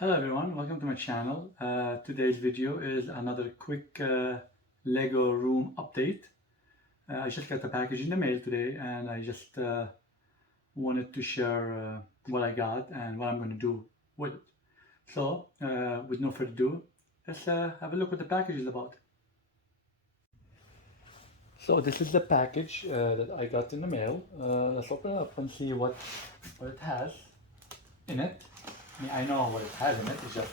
Hello everyone, welcome to my channel. Today's video is another quick Lego room update. I just got the package in the mail today and I just wanted to share what I got and what I'm going to do with it. So with no further ado, let's have a look what the package is about. So this is the package that I got in the mail. Let's open it up and see what it has in it. I know what it has in it, it's just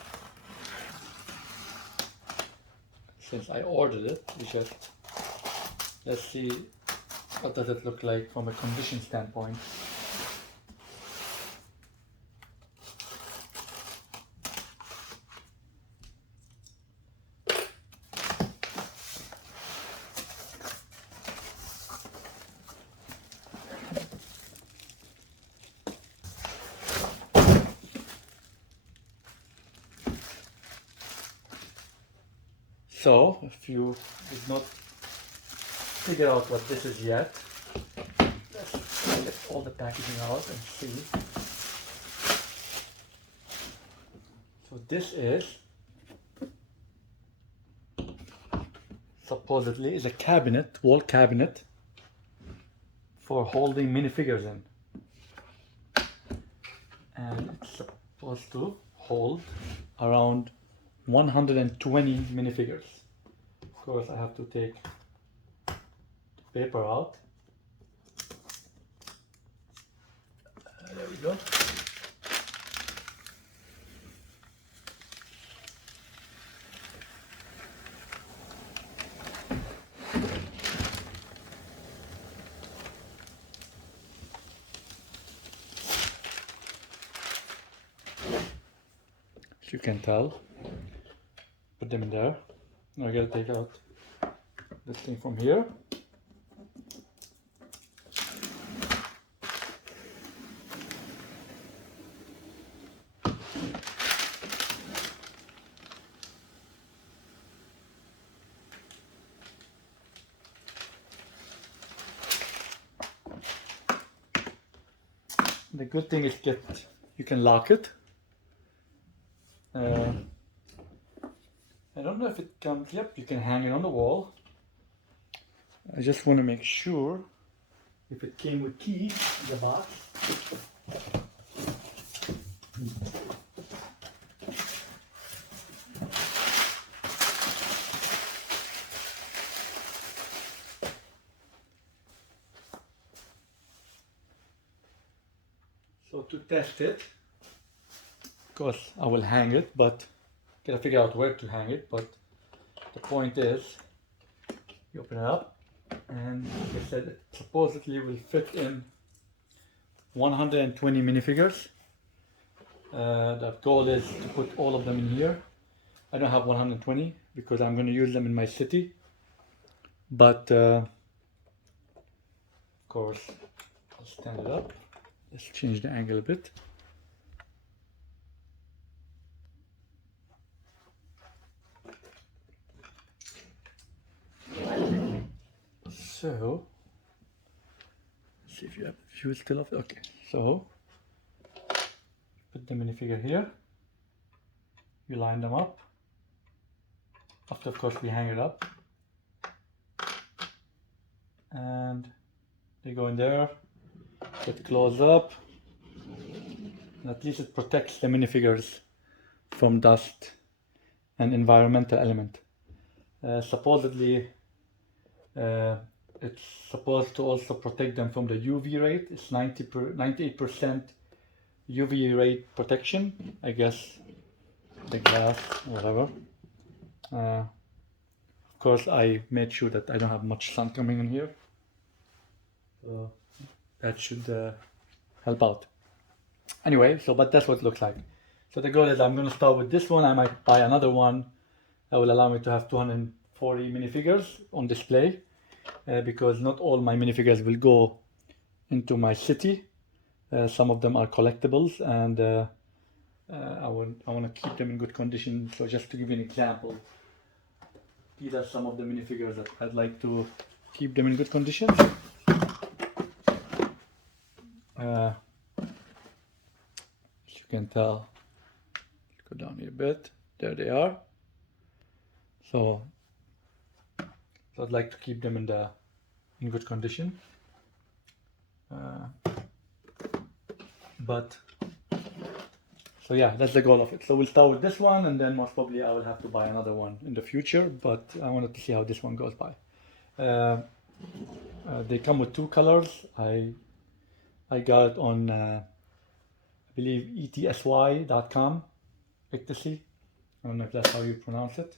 since I ordered it, it's just let's see what does it look like from a condition standpoint. So, if you did not figure out what this is yet, let's get all the packaging out and see. So this is supposedly is a cabinet, wall cabinet for holding minifigures in. And it's supposed to hold around 120 minifigures. Of course, I have to take the paper out. There we go. As you can tell, put them in there. Now I gotta take out this thing from here. The good thing is that you can lock it. I don't know if it comes, yep, you can hang it on the wall. I just want to make sure if it came with keys in the box. So to test it, of course I will hang it, but gotta figure out where to hang it. But the point is, you open it up, and like I said, it supposedly will fit in 120 minifigures. The goal is to put all of them in here. I don't have 120 because I'm going to use them in my city, but of course I'll stand it up. Let's change the angle a bit. So, let's see if you have the view still of it. Okay, so put the minifigure here. You line them up. After, of course, we hang it up, and they go in there. Get closed up, and at least it protects the minifigures from dust and environmental element. Supposedly, it's supposed to also protect them from the UV rate. It's 98% UV rate protection, I guess, the glass, whatever. Of course, I made sure that I don't have much sun coming in here. So that should help out. Anyway, but that's what it looks like. So the goal is I'm going to start with this one. I might buy another one that will allow me to have 240 minifigures on display. Because not all my minifigures will go into my city. Some of them are collectibles, and I want to keep them in good condition. So just to give you an example, these are some of the minifigures that I'd like to keep them in good condition. As you can tell, go down here a bit. There they are. So I'd like to keep them in good condition. But so yeah, that's the goal of it. So we'll start with this one, and then most probably I will have to buy another one in the future, but I wanted to see how this one goes by. They come with two colors. I got it on I believe etsy.com, Ecstasy. I don't know if that's how you pronounce it.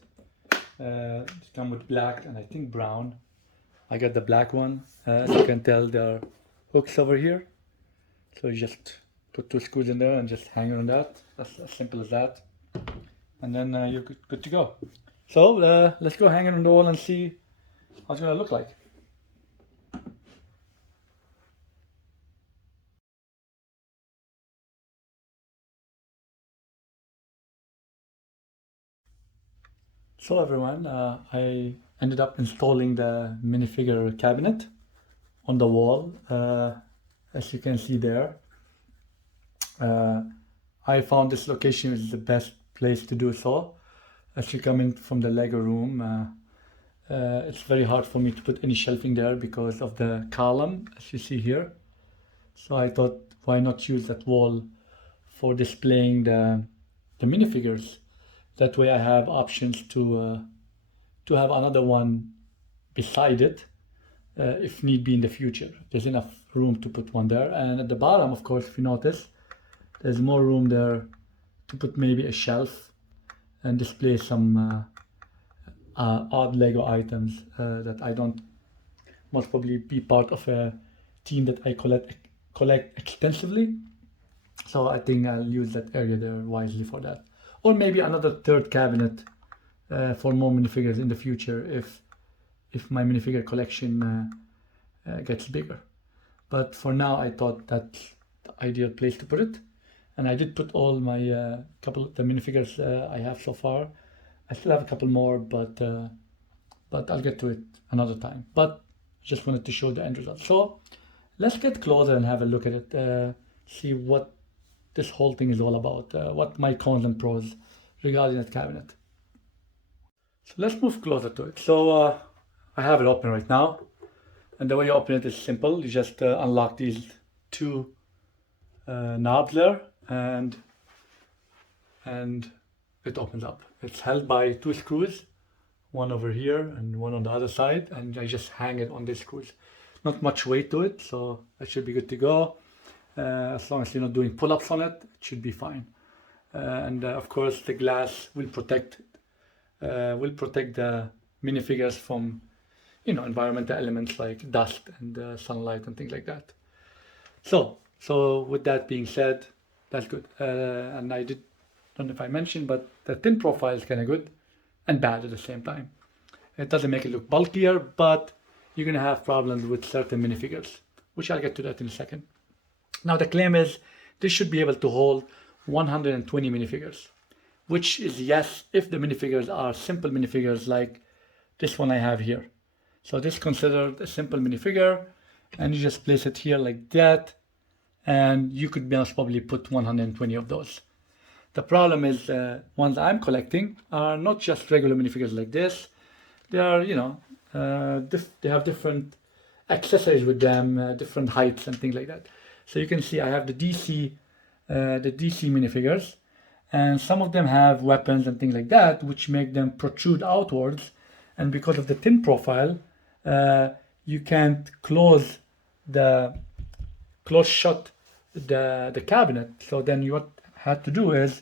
They come with black and I think brown. I got the black one. As you can tell, there are hooks over here, so you just put two screws in there and just hang on that. That's as simple as that, and then you're good to go. So let's go hang it on the wall and see how it's gonna look like. So everyone, I ended up installing the minifigure cabinet on the wall, as you can see there. I found this location is the best place to do so. As you come in from the Lego room, it's very hard for me to put any shelving there because of the column, as you see here. So I thought, why not use that wall for displaying the minifigures? That way I have options to have another one beside it, if need be in the future. There's enough room to put one there. And at the bottom, of course, if you notice, there's more room there to put maybe a shelf and display some odd Lego items that I don't most probably be part of a team that I collect extensively. So I think I'll use that area there wisely for that. Or maybe another third cabinet for more minifigures in the future if my minifigure collection gets bigger. But for now, I thought that's the ideal place to put it. And I did put all my couple of the minifigures I have so far. I still have a couple more, but I'll get to it another time. But just wanted to show the end result. So let's get closer and have a look at it. See what this whole thing is all about. What my cons and pros regarding that cabinet. So let's move closer to it. So I have it open right now. And the way you open it is simple. You just unlock these two knobs there, and it opens up. It's held by two screws, one over here and one on the other side, and I just hang it on these screws. Not much weight to it, so that should be good to go. As long as you're not doing pull-ups on it, it should be fine. And of course, the glass will protect the minifigures from environmental elements like dust and sunlight and things like that. So with that being said, that's good. And I don't know if I mentioned, but the thin profile is kind of good and bad at the same time. It doesn't make it look bulkier, but you're gonna have problems with certain minifigures, which I'll get to that in a second. Now the claim is this should be able to hold 120 minifigures, which is yes if the minifigures are simple minifigures like this one I have here. So this is considered a simple minifigure, and you just place it here like that, and you could most probably put 120 of those. The problem is ones I'm collecting are not just regular minifigures like this. They are, they have different accessories with them, different heights and things like that. So you can see I have the DC minifigures, and some of them have weapons and things like that, which make them protrude outwards. And because of the thin profile, you can't close shut the cabinet. So then what I had to do is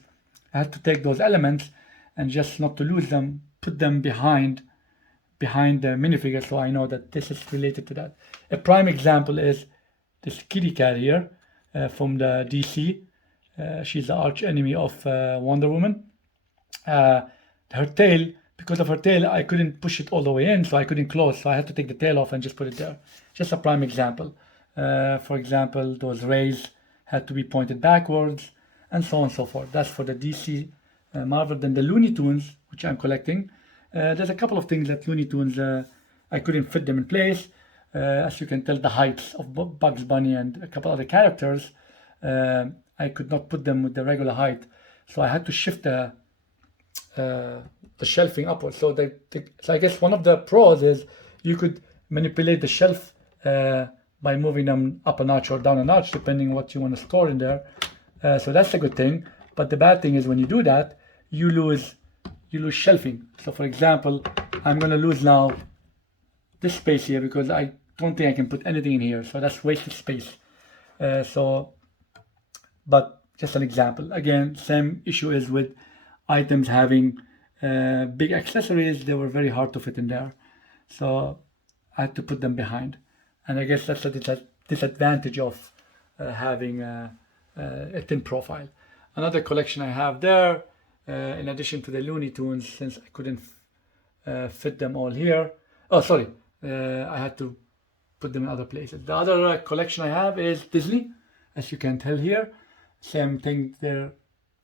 I had to take those elements and just not to lose them, put them behind the minifigure, so I know that this is related to that. A prime example is this kitty cat here from the DC. She's the arch enemy of Wonder Woman. Her tail, because of her tail, I couldn't push it all the way in, so I couldn't close, so I had to take the tail off and just put it there. Just a prime example. For example, those rays had to be pointed backwards, and so on and so forth. That's for the DC Marvel. Then the Looney Tunes, which I'm collecting, there's a couple of things that Looney Tunes, I couldn't fit them in place. As you can tell, the heights of Bugs Bunny and a couple other characters, I could not put them with the regular height. so I had to shift the shelving upwards. So so I guess one of the pros is you could manipulate the shelf by moving them up a notch or down a notch, depending what you want to store in there. So that's a good thing. But the bad thing is when you do that, you lose shelving. So for example, I'm going to lose now this space here because I don't think I can put anything in here. So that's wasted space. But just an example. Again, same issue is with items having big accessories. They were very hard to fit in there. So I had to put them behind. And I guess that's a disadvantage of having a thin profile. Another collection I have there, in addition to the Looney Tunes, since I couldn't fit them all here. Oh, sorry. I had to put them in other places. The other collection I have is Disney, as you can tell here. Same thing there.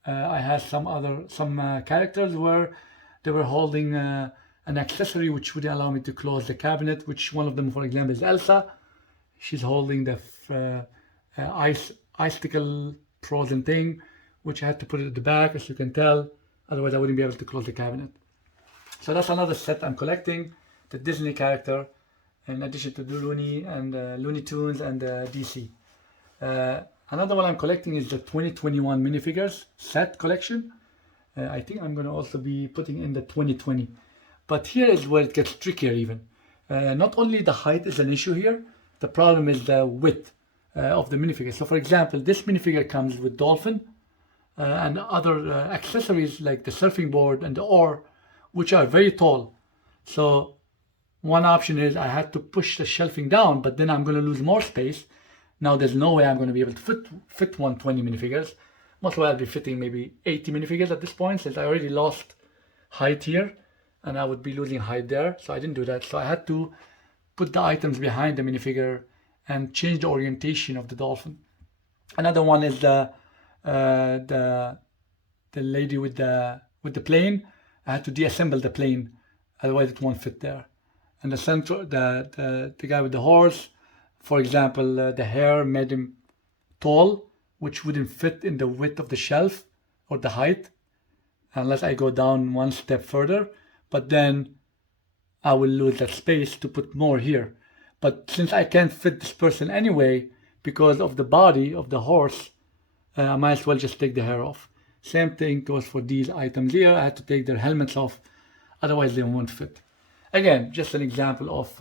I had some characters where they were holding an accessory which would allow me to close the cabinet, which one of them, for example, is Elsa. She's holding the icicle frozen thing, which I had to put it at the back, as you can tell. Otherwise, I wouldn't be able to close the cabinet. So that's another set I'm collecting, the Disney character, in addition to the Looney Tunes and DC. Another one I'm collecting is the 2021 minifigures set collection. I think I'm going to also be putting in the 2020. But here is where it gets trickier even. Not only the height is an issue here, the problem is the width of the minifigure. So for example, this minifigure comes with dolphin and other accessories like the surfing board and the oar, which are very tall. So one option is I had to push the shelving down, but then I'm going to lose more space. Now there's no way I'm going to be able to fit 120 minifigures. Most likely I'll be fitting maybe 80 minifigures at this point, since I already lost height here and I would be losing height there. So I didn't do that. So I had to put the items behind the minifigure and change the orientation of the dolphin. Another one is the lady with the plane. I had to deassemble the plane, otherwise it won't fit there. And the guy with the horse, for example, the hair made him tall, which wouldn't fit in the width of the shelf or the height unless I go down one step further. But then I will lose that space to put more here. But since I can't fit this person anyway because of the body of the horse, I might as well just take the hair off. Same thing goes for these items here. I had to take their helmets off, otherwise they won't fit. Again, just an example of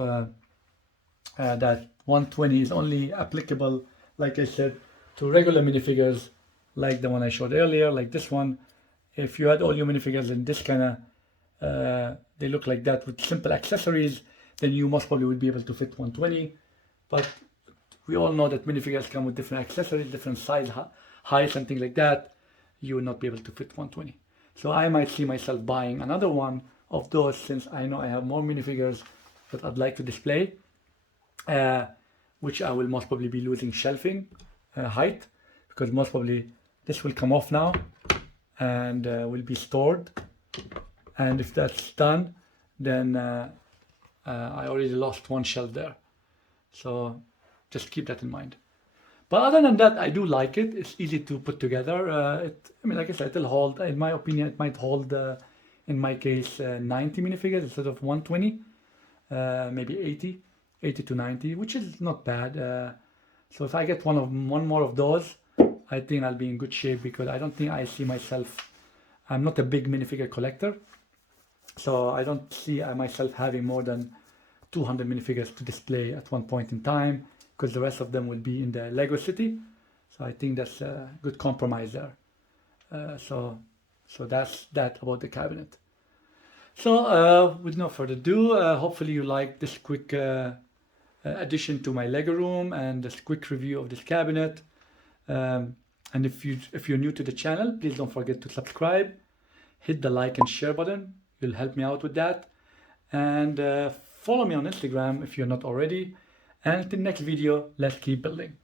that 120 is only applicable, like I said, to regular minifigures like the one I showed earlier, like this one. If you had all your minifigures in this kind of, they look like that with simple accessories, then you most probably would be able to fit 120. But we all know that minifigures come with different accessories, different size, heights and things like that. You will not be able to fit 120. So I might see myself buying another one of those, since I know I have more minifigures that I'd like to display, which I will most probably be losing shelving height, because most probably this will come off now and will be stored. And if that's done, then I already lost one shelf there. So just keep that in mind. But other than that, I do like it. It's easy to put together. I mean, like I said, it'll hold, in my opinion, it might hold, in my case, 90 minifigures instead of 120, maybe 80 to 90, which is not bad. So if I get one more of those, I think I'll be in good shape, because I don't think I see myself, I'm not a big minifigure collector, so I don't see myself having more than 200 minifigures to display at one point in time, because the rest of them will be in the Lego City. So I think that's a good compromise there. So that's that about the cabinet. So with no further ado, hopefully you like this quick addition to my Lego room and this quick review of this cabinet. And if you're new to the channel, please don't forget to subscribe, hit the like and share button. You'll help me out with that. And follow me on Instagram if you're not already. And until next video, let's keep building.